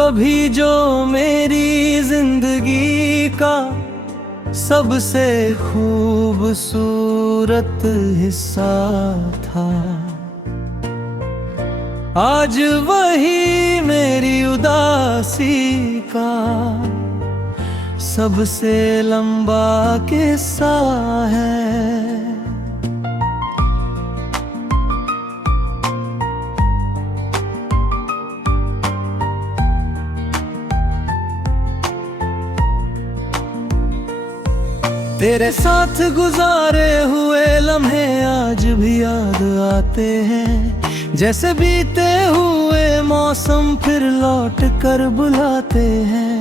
कभी जो मेरी जिंदगी का सबसे खूबसूरत हिस्सा था, आज वही मेरी उदासी का सबसे लंबा किस्सा है। तेरे साथ गुजारे हुए लम्हे आज भी याद आते हैं, जैसे बीते हुए मौसम फिर लौट कर बुलाते हैं।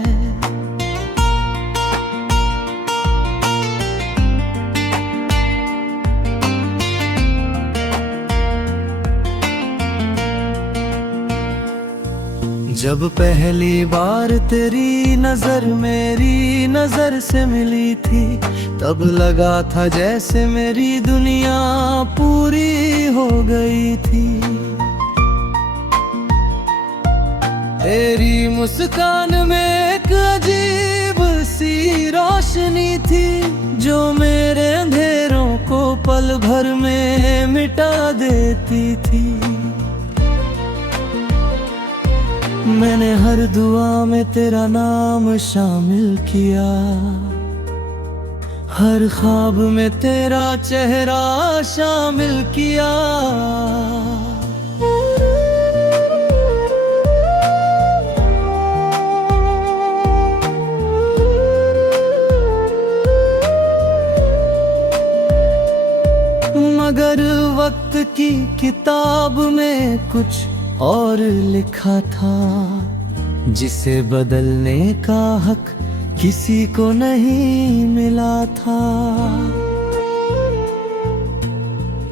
जब पहली बार तेरी नजर मेरी नजर से मिली थी, तब लगा था जैसे मेरी दुनिया पूरी हो गई थी। तेरी मुस्कान में एक अजीब सी रोशनी थी, जो मेरे अंधेरों को पल भर में मिटा देती थी। मैंने हर दुआ में तेरा नाम शामिल किया, हर ख्वाब में तेरा चेहरा शामिल किया। मगर वक्त की किताब में कुछ और लिखा था, जिसे बदलने का हक किसी को नहीं मिला था।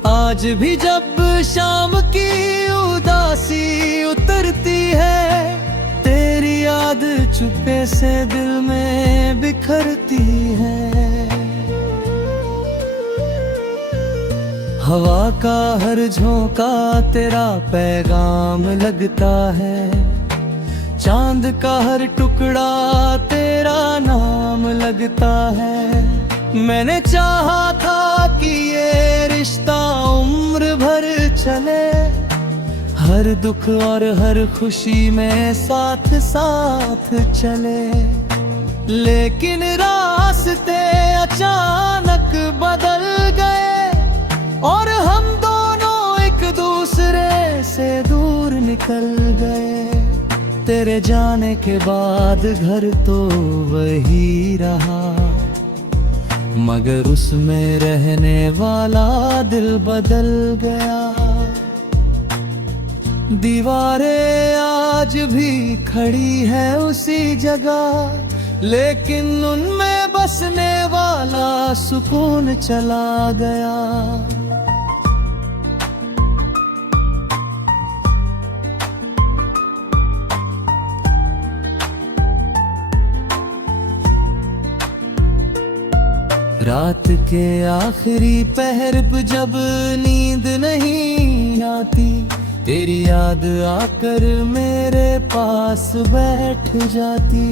आज भी जब शाम की उदासी उतरती है, तेरी याद चुपके से दिल में बिखरती है। हवा का हर झोंका तेरा पैगाम लगता है, चांद का हर टुकड़ा तेरा नाम लगता है। मैंने चाहा था कि ये रिश्ता उम्र भर चले, हर दुख और हर खुशी में साथ साथ चले। लेकिन रास्ते अचानक बदल गए और हम दोनों एक दूसरे से दूर निकल गए। तेरे जाने के बाद घर तो वही रहा, मगर उसमें रहने वाला दिल बदल गया। दीवारें आज भी खड़ी है उसी जगह, लेकिन उनमें बसने वाला सुकून चला गया। रात के आखिरी पहर पे जब नींद नहीं आती, तेरी याद आकर मेरे पास बैठ जाती।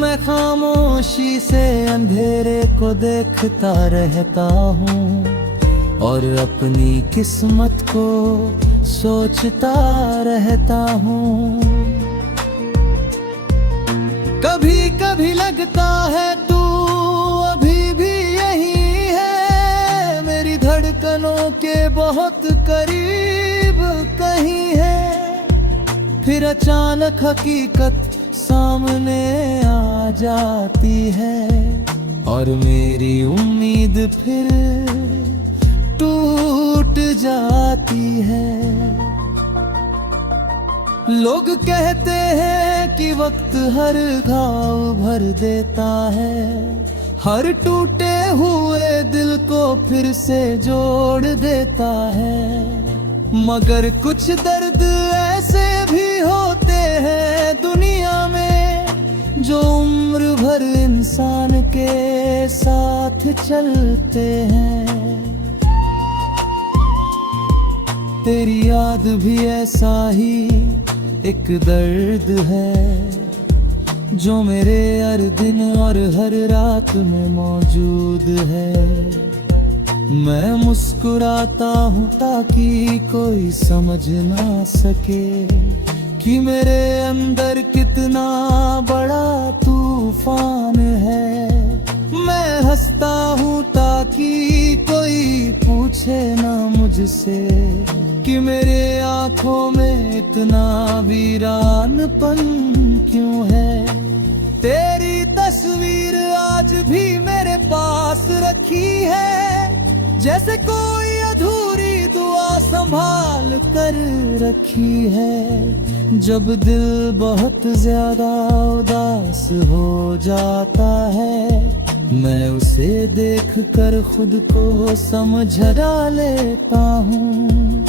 मैं खामोशी से अंधेरे को देखता रहता हूँ और अपनी किस्मत को सोचता रहता हूँ। कभी कभी लगता है तू अभी भी यही है, मेरी धड़कनों के बहुत करीब कहीं है। फिर अचानक हकीकत सामने आ जाती है और मेरी उम्मीद फिर टूट जाती है। लोग कहते हैं कि वक्त हर घाव भर देता है, हर टूटे हुए दिल को फिर से जोड़ देता है। मगर कुछ दर्द ऐसे भी होते हैं दुनिया में, जो उम्र भर इंसान के साथ चलते हैं। तेरी याद भी ऐसा ही एक दर्द है जो मेरे हर दिन और हर रात में मौजूद है। मैं मुस्कुराता हूँ ताकि कोई समझ ना सके कि मेरे अंदर कितना बड़ा तूफान है। मैं हंसता हूँ ताकि कोई पूछे ना मुझसे कि मेरे आँखों में इतना वीरानपन क्यों है। तेरी तस्वीर आज भी मेरे पास रखी है, जैसे कोई अधूरी दुआ संभाल कर रखी है। जब दिल बहुत ज्यादा उदास हो जाता है, मैं उसे देख कर खुद को समझा लेता हूँ।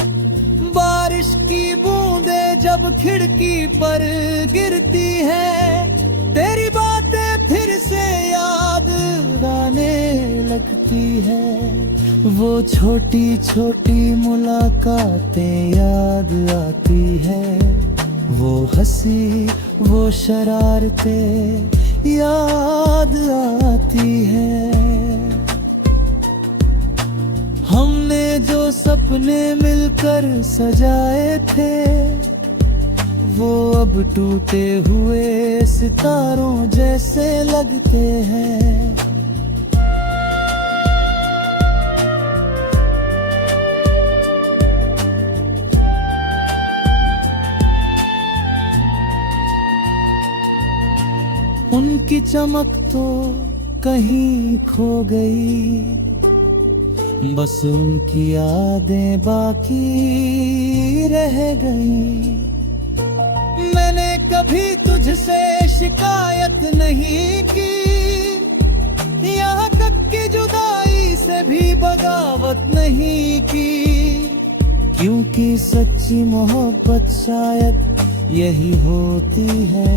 बारिश की बूंदें जब खिड़की पर गिरती है, तेरी बातें फिर से याद आने लगती है। वो छोटी छोटी मुलाकातें याद आती है, वो हंसी वो शरारतें याद आती है। हमने जो सपने मिलकर सजाए थे, वो अब टूटे हुए सितारों जैसे लगते हैं। उनकी चमक तो कहीं खो गई, बस उनकी यादें बाकी रह गई। मैंने कभी तुझसे शिकायत नहीं की, यहाँ तक कि जुदाई से भी बगावत नहीं की, क्योंकि सच्ची मोहब्बत शायद यही होती है,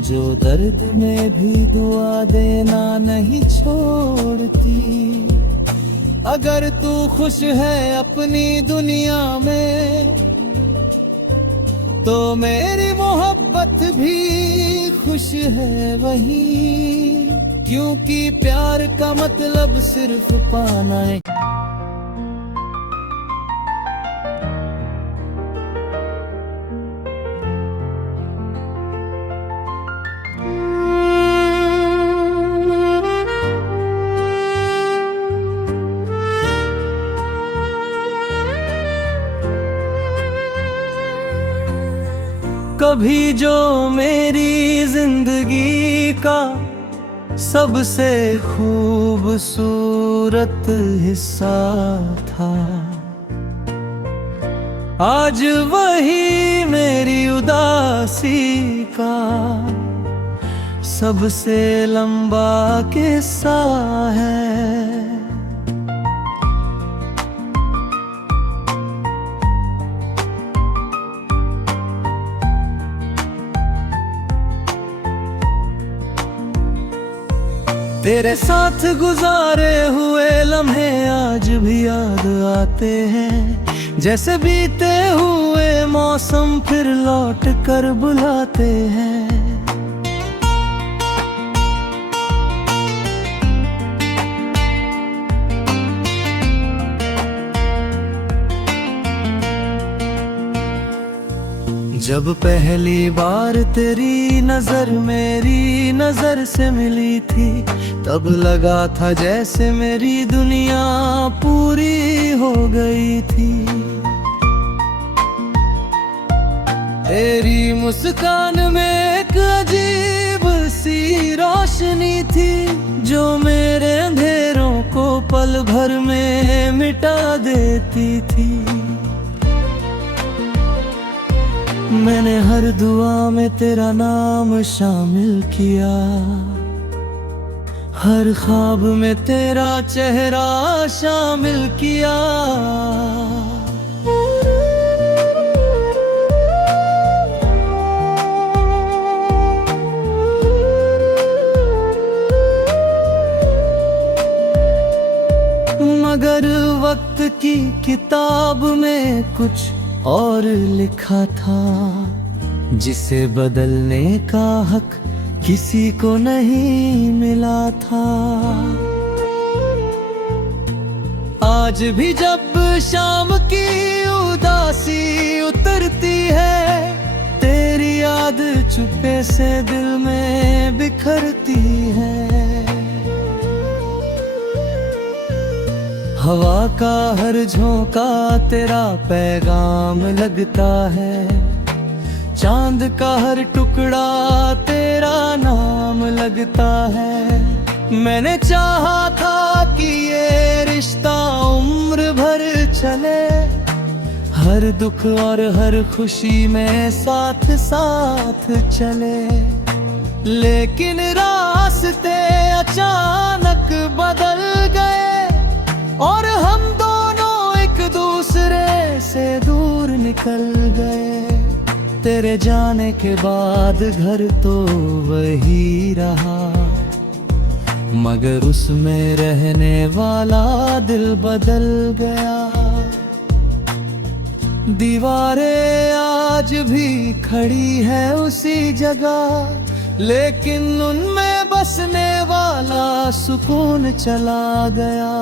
जो दर्द में भी दुआ देना नहीं छोड़ती। अगर तू खुश है अपनी दुनिया में, तो मेरी मोहब्बत भी खुश है वही, क्योंकि प्यार का मतलब सिर्फ पाना है। कभी जो मेरी जिंदगी का सबसे खूबसूरत हिस्सा था, आज वही मेरी उदासी का सबसे लंबा किस्सा है। तेरे साथ गुजारे हुए लम्हे आज भी याद आते हैं, जैसे बीते हुए मौसम फिर लौट कर बुलाते हैं। जब पहली बार तेरी नजर मेरी नजर से मिली थी, तब लगा था जैसे मेरी दुनिया पूरी हो गई थी। तेरी मुस्कान में एक अजीब सी रोशनी थी, जो मेरे अंधेरों को पल भर में मिटा देती थी। मैंने हर दुआ में तेरा नाम शामिल किया, हर ख्वाब में तेरा चेहरा शामिल किया। मगर वक्त की किताब में कुछ और लिखा था जिसे बदलने का हक किसी को नहीं मिला था। आज भी जब शाम की उदासी उतरती है, तेरी याद चुपके से दिल में बिखरती है। हवा का हर झोंका तेरा पैगाम लगता है, चांद का हर टुकड़ा तेरा नाम लगता है। मैंने चाहा था कि ये रिश्ता उम्र भर चले, हर दुख और हर खुशी में साथ साथ चले। लेकिन रास्ते अचानक बदल गए और हम दोनों एक दूसरे से दूर निकल गए। तेरे जाने के बाद घर तो वही रहा, मगर उसमें रहने वाला दिल बदल गया। दीवारें आज भी खड़ी है उसी जगह, लेकिन उनमें बसने वाला सुकून चला गया।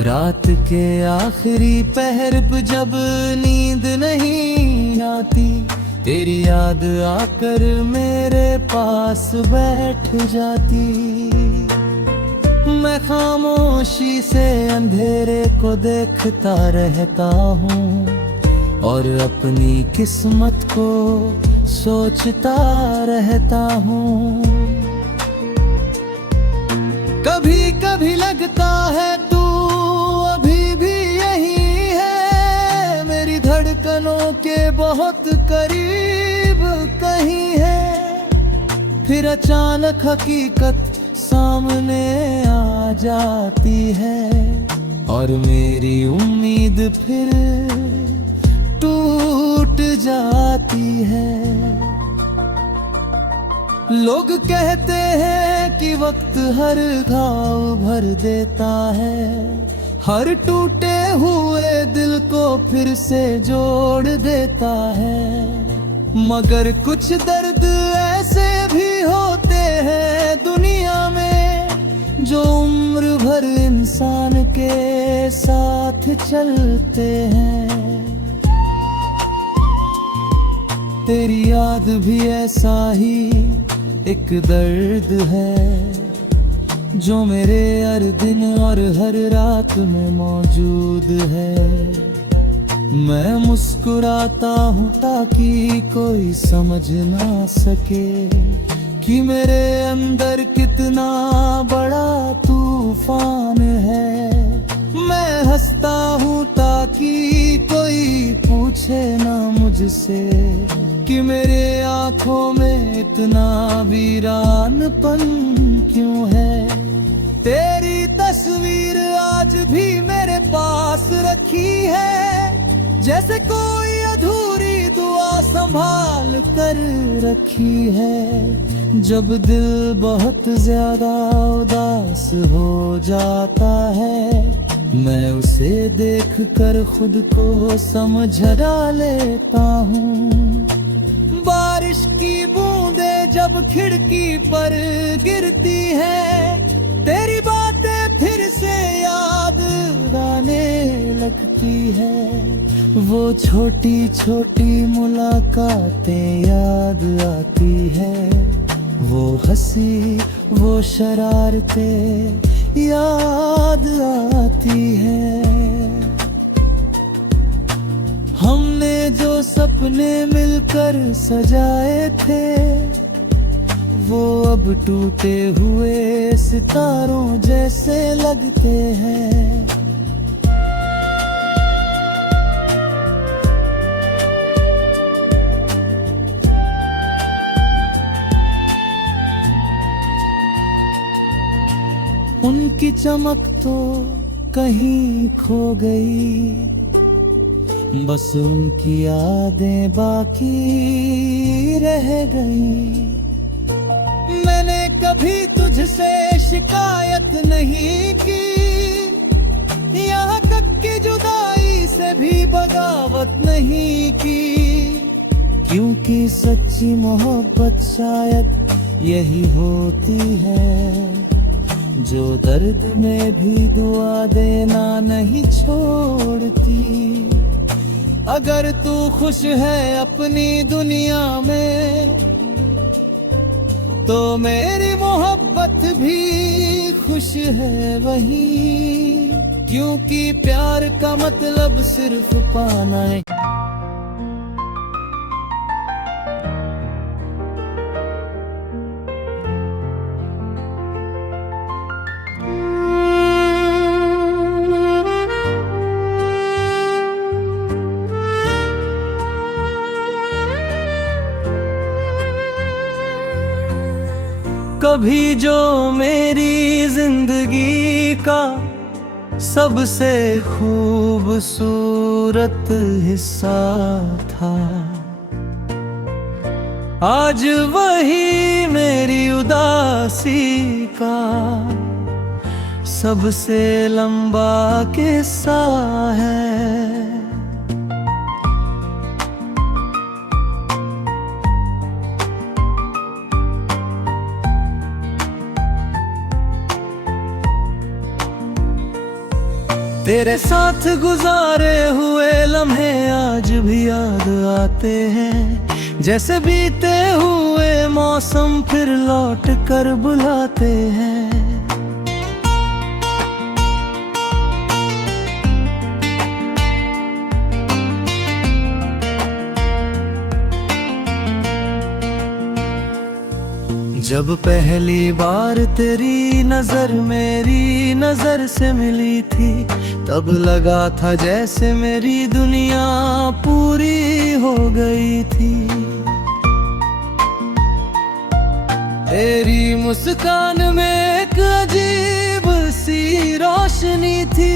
रात के आखिरी पहर पे जब नींद नहीं आती, तेरी याद आकर मेरे पास बैठ जाती। मैं खामोशी से अंधेरे को देखता रहता हूँ और अपनी किस्मत को सोचता रहता हूँ। कभी कभी लगता है तू अभी भी यही है, मेरी धड़कनों के बहुत करीब कहीं है। फिर अचानक हकीकत सामने आ जाती है और मेरी उम्मीद फिर टूट जाती है। लोग कहते हैं कि वक्त हर घाव भर देता है, हर टूटे हुए दिल को फिर से जोड़ देता है। मगर कुछ दर्द ऐसे भी होते हैं दुनिया में, जो उम्र भर इंसान के साथ चलते हैं। तेरी याद भी ऐसा ही एक दर्द है, जो मेरे हर दिन और हर रात में मौजूद है। मैं मुस्कुराता हूँ ताकि कोई समझ ना सके कि मेरे अंदर कितना बड़ा तूफान है। मैं हंसता हूँ ताकि कोई पूछे ना मुझसे कि मेरे आँखों में इतना वीरानपन क्यों है। तेरी तस्वीर आज भी मेरे पास रखी है, जैसे कोई अधूरी दुआ संभाल कर रखी है। जब दिल बहुत ज्यादा उदास हो जाता है, मैं उसे देख कर खुद को समझा लेता हूँ। बारिश की बूंदें जब खिड़की पर गिरती है, तेरी बातें फिर से याद आने लगती है। वो छोटी छोटी मुलाकातें याद आती है, वो हंसी वो शरारतें याद आती है। हमने जो सपने मिलकर सजाए थे, वो अब टूटे हुए सितारों जैसे लगते हैं। उनकी चमक तो कहीं खो गई, बस उनकी यादें बाकी रह गई। मैंने कभी तुझसे शिकायत नहीं की, यहाँ तक कि जुदाई से भी बगावत नहीं की, क्योंकि सच्ची मोहब्बत शायद यही होती है, जो दर्द में भी दुआ देना नहीं छोड़ती। अगर तू खुश है अपनी दुनिया में, तो मेरी मोहब्बत भी खुश है वही, क्योंकि प्यार का मतलब सिर्फ पाना है। कभी जो मेरी जिंदगी का सबसे खूबसूरत हिस्सा था, आज वही मेरी उदासी का सबसे लंबा किस्सा है। तेरे साथ गुजारे हुए लम्हे आज भी याद आते हैं, जैसे बीते हुए मौसम फिर लौट कर बुलाते हैं। जब पहली बार तेरी नजर मेरी नजर से मिली थी, तब लगा था जैसे मेरी दुनिया पूरी हो गई थी। तेरी मुस्कान में एक अजीब सी रोशनी थी,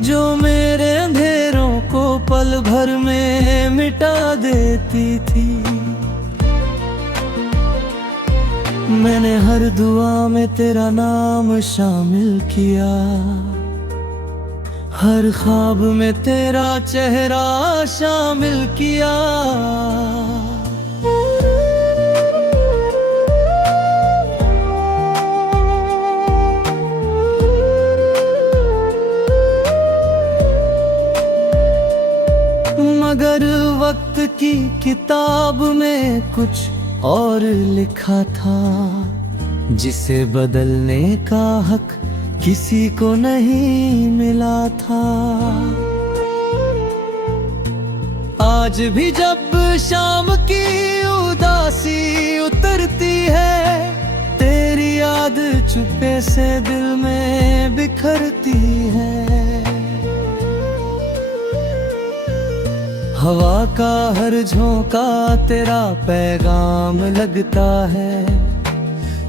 जो मेरे अंधेरों को पल भर में मिटा देती थी। मैंने हर दुआ में तेरा नाम शामिल किया, हर ख्वाब में तेरा चेहरा शामिल किया। मगर वक्त की किताब में कुछ और लिखा था, जिसे बदलने का हक किसी को नहीं मिला था। आज भी जब शाम की उदासी उतरती है, तेरी याद चुपके से दिल में बिखरती है। हवा का हर झोंका तेरा पैगाम लगता है,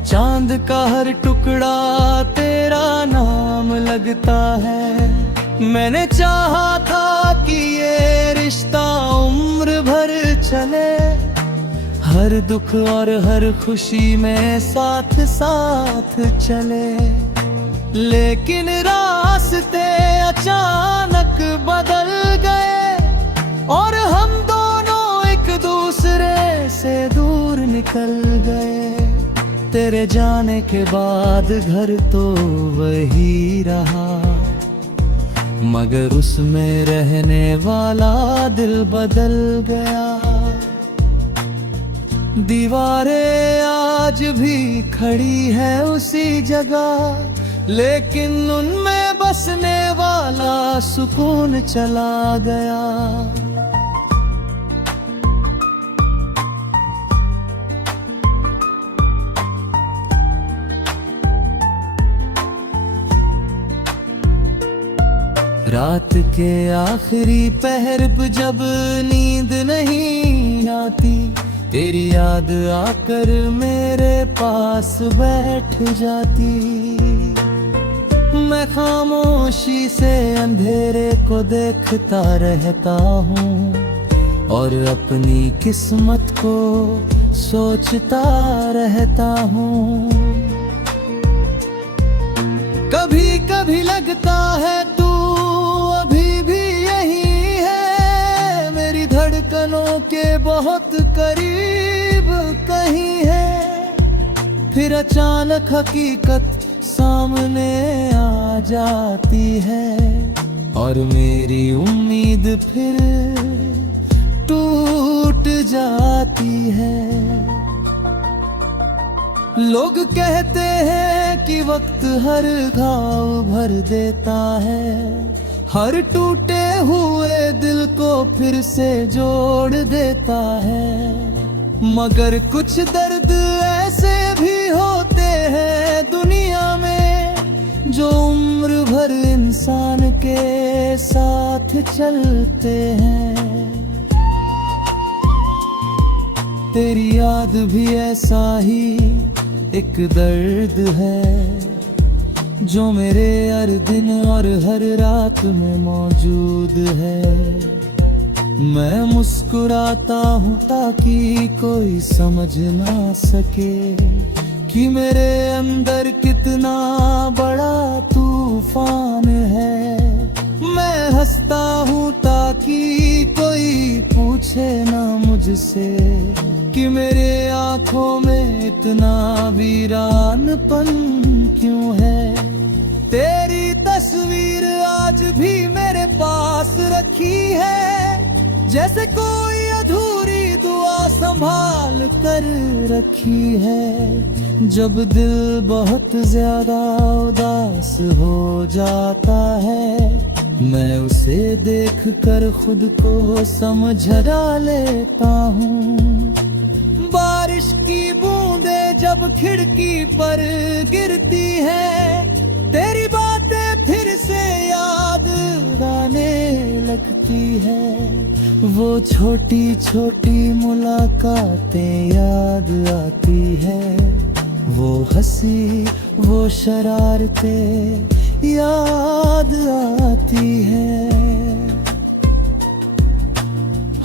चांद का हर टुकड़ा तेरा नाम लगता है। मैंने चाहा था कि ये रिश्ता उम्र भर चले, हर दुख और हर खुशी में साथ साथ चले। लेकिन रास्ते अचानक बदल गए और हम दोनों एक दूसरे से दूर निकल गए। तेरे जाने के बाद घर तो वही रहा, मगर उसमें रहने वाला दिल बदल गया। दीवारें आज भी खड़ी है उसी जगह, लेकिन उनमें बसने वाला सुकून चला गया। रात के आखिरी पहर पे जब नींद नहीं आती, तेरी याद आकर मेरे पास बैठ जाती। मैं खामोशी से अंधेरे को देखता रहता हूँ और अपनी किस्मत को सोचता रहता हूँ। कभी कभी लगता है तू अभी भी यही है, मेरी धड़कनों के बहुत करीब कहीं है। फिर अचानक हकीकत सामने आ जाती है और मेरी उम्मीद फिर टूट जाती है। लोग कहते हैं कि वक्त हर घाव भर देता है, हर टूटे हुए दिल को फिर से जोड़ देता है। मगर कुछ दर्द ऐसे भी होते हैं दुनिया में जो उम्र भर इंसान के साथ चलते हैं। तेरी याद भी ऐसा ही एक दर्द है जो मेरे हर दिन और हर रात में मौजूद है। मैं मुस्कुराता हूँ ताकि कोई समझ ना सके कि मेरे अंदर कितना बड़ा तूफान है। मैं हंसता हूँ ताकि कोई पूछे ना मुझसे कि मेरे आँखों में इतना वीरानपन क्यों है। तेरी तस्वीर आज भी मेरे पास रखी है, जैसे कोई अधूरी दुआ संभाल कर रखी है। जब दिल बहुत ज्यादा उदास हो जाता है, मैं उसे देख कर खुद को समझा लेता हूँ। बारिश की बूंदें जब खिड़की पर गिरती है, तेरी बातें फिर से याद आने लगती है। वो छोटी छोटी मुलाकातें याद आती है, वो हंसी वो शरारतें याद आती है।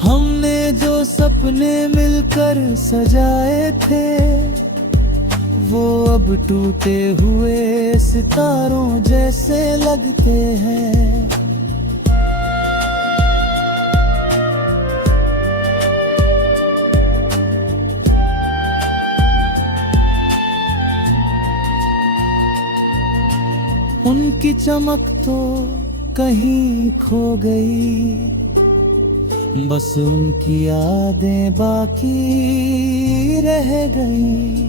हमने जो सपने मिलकर सजाए थे, वो अब टूटे हुए सितारों जैसे लगते हैं। उनकी चमक तो कहीं खो गई, बस उनकी यादें बाकी रह गई।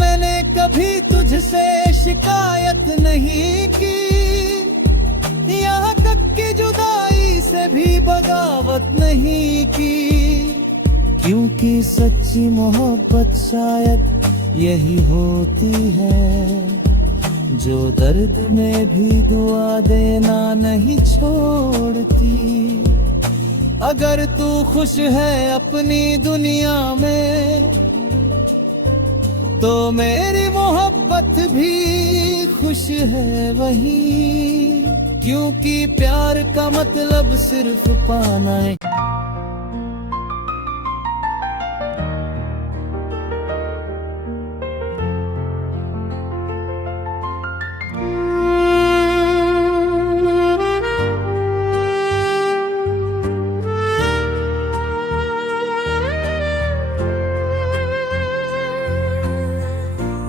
मैंने कभी तुझसे शिकायत नहीं की, यहाँ तक कि जुदाई से भी बगावत नहीं की, क्योंकि सच्ची मोहब्बत शायद यही होती है जो दर्द में भी दुआ देना नहीं छोड़ती। अगर तू खुश है अपनी दुनिया में, तो मेरी मोहब्बत भी खुश है वही, क्योंकि प्यार का मतलब सिर्फ पाना है।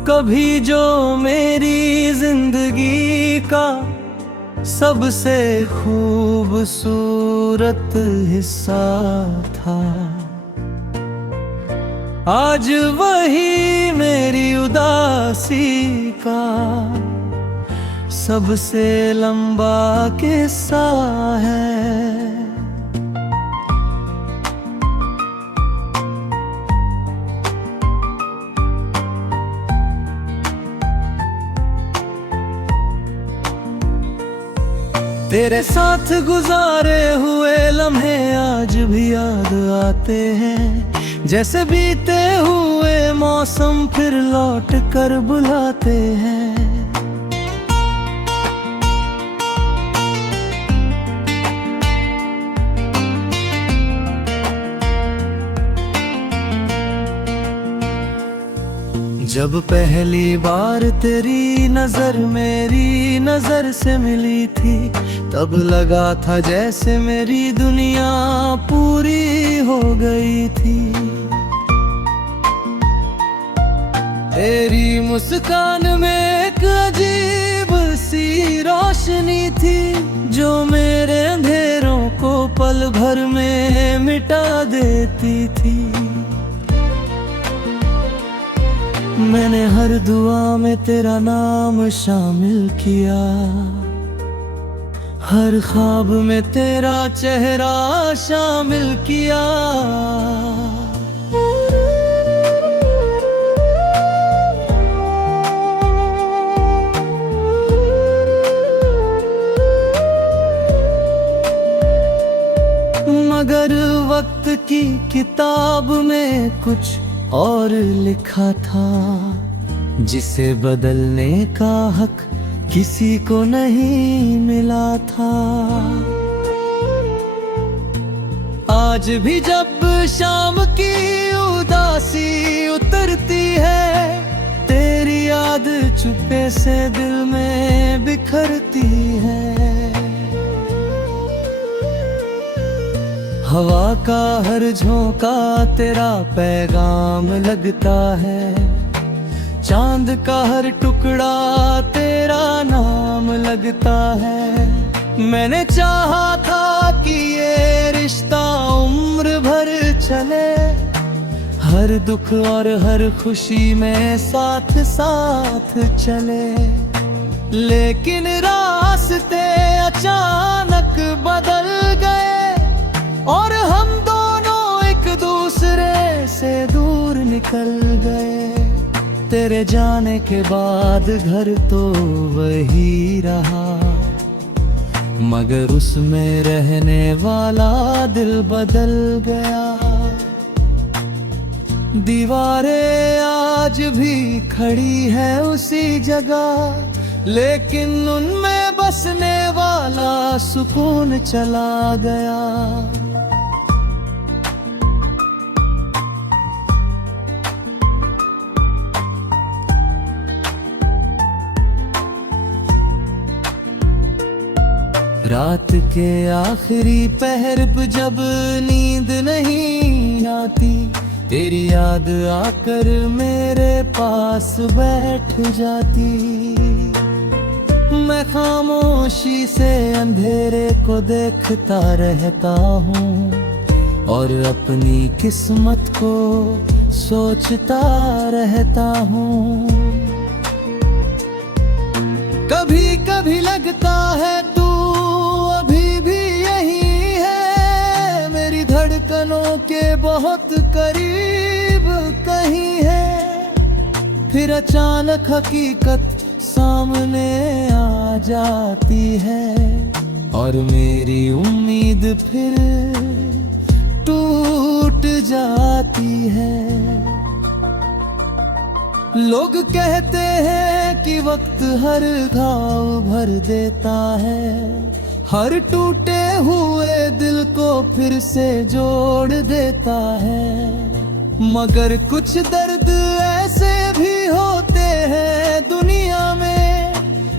कभी जो मेरी जिंदगी का सबसे खूबसूरत हिस्सा था, आज वही मेरी उदासी का सबसे लंबा किस्सा है। तेरे साथ गुजारे हुए लम्हे आज भी याद आते हैं, जैसे बीते हुए मौसम फिर लौट कर बुलाते हैं। जब पहली बार तेरी नजर मेरी नजर से मिली थी, तब लगा था जैसे मेरी दुनिया पूरी हो गई थी। तेरी मुस्कान में एक अजीब सी रोशनी थी, जो मेरे अंधेरों को पल भर में मिटा देती थी। मैंने हर दुआ में तेरा नाम शामिल किया, हर ख्वाब में तेरा चेहरा शामिल किया। मगर वक्त की किताब में कुछ और लिखा था, जिसे बदलने का हक किसी को नहीं मिला था। आज भी जब शाम की उदासी उतरती है, तेरी याद चुपके से दिल में बिखरती है। हवा का हर झोंका तेरा पैगाम लगता है, चांद का हर टुकड़ा तेरा नाम लगता है। मैंने चाहा था कि ये रिश्ता उम्र भर चले, हर दुख और हर खुशी में साथ साथ चले। लेकिन रास्ते अचानक बदल गए और हम दोनों एक दूसरे से दूर निकल गए। तेरे जाने के बाद घर तो वही रहा, मगर उसमें रहने वाला दिल बदल गया। दीवारें आज भी खड़ी है उसी जगह, लेकिन उनमें बसने वाला सुकून चला गया। रात के आखिरी पहर पे जब नींद नहीं आती, तेरी याद आकर मेरे पास बैठ जाती। मैं खामोशी से अंधेरे को देखता रहता हूँ और अपनी किस्मत को सोचता रहता हूँ। कभी कभी लगता है तू अभी भी यही है, मेरी धड़कनों के बहुत करीब कहीं है। फिर अचानक हकीकत सामने आ जाती है और मेरी उम्मीद फिर टूट जाती है। लोग कहते हैं कि वक्त हर घाव भर देता है, हर टूटे हुए दिल को फिर से जोड़ देता है। मगर कुछ दर्द ऐसे भी होते हैं दुनिया में,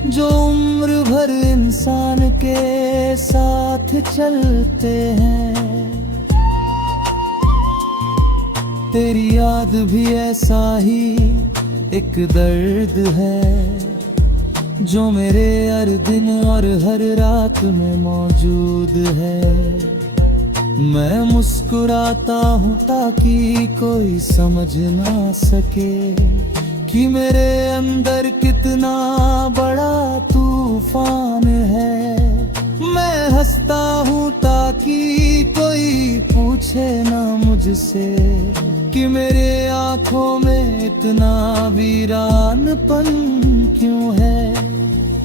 जो उम्र भर इंसान के साथ चलते हैं। तेरी याद भी ऐसा ही एक दर्द है, जो मेरे हर दिन और हर रात में मौजूद है। मैं मुस्कुराता हूँ ताकि कोई समझ ना सके कि मेरे अंदर कितना बड़ा तूफान है। मैं हंसता हूँ ताकि कोई पूछे ना मुझसे कि मेरे आँखों में इतना वीरानपन क्यों है।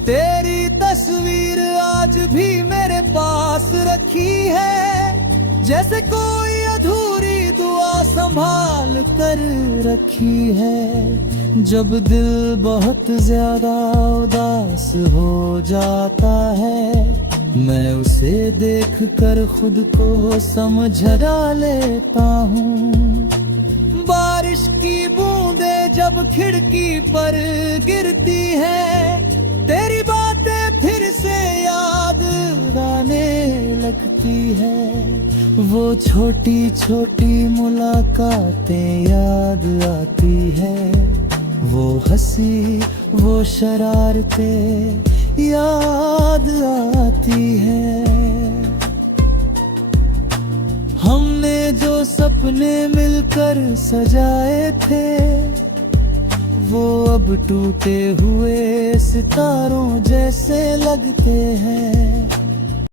तेरी तस्वीर आज भी मेरे पास रखी है, जैसे कोई अधूरी दुआ संभाल कर रखी है। जब दिल बहुत ज्यादा उदास हो जाता है, मैं उसे देख कर खुद को समझा लेता हूँ। बारिश की बूंदें जब खिड़की पर गिरती है, तेरी बातें फिर से याद आने लगती है। वो छोटी छोटी मुलाकातें याद आती है, वो हंसी वो शरारतें याद आती है। हमने जो सपने मिलकर सजाए थे, वो अब टूटे हुए सितारों जैसे लगते हैं।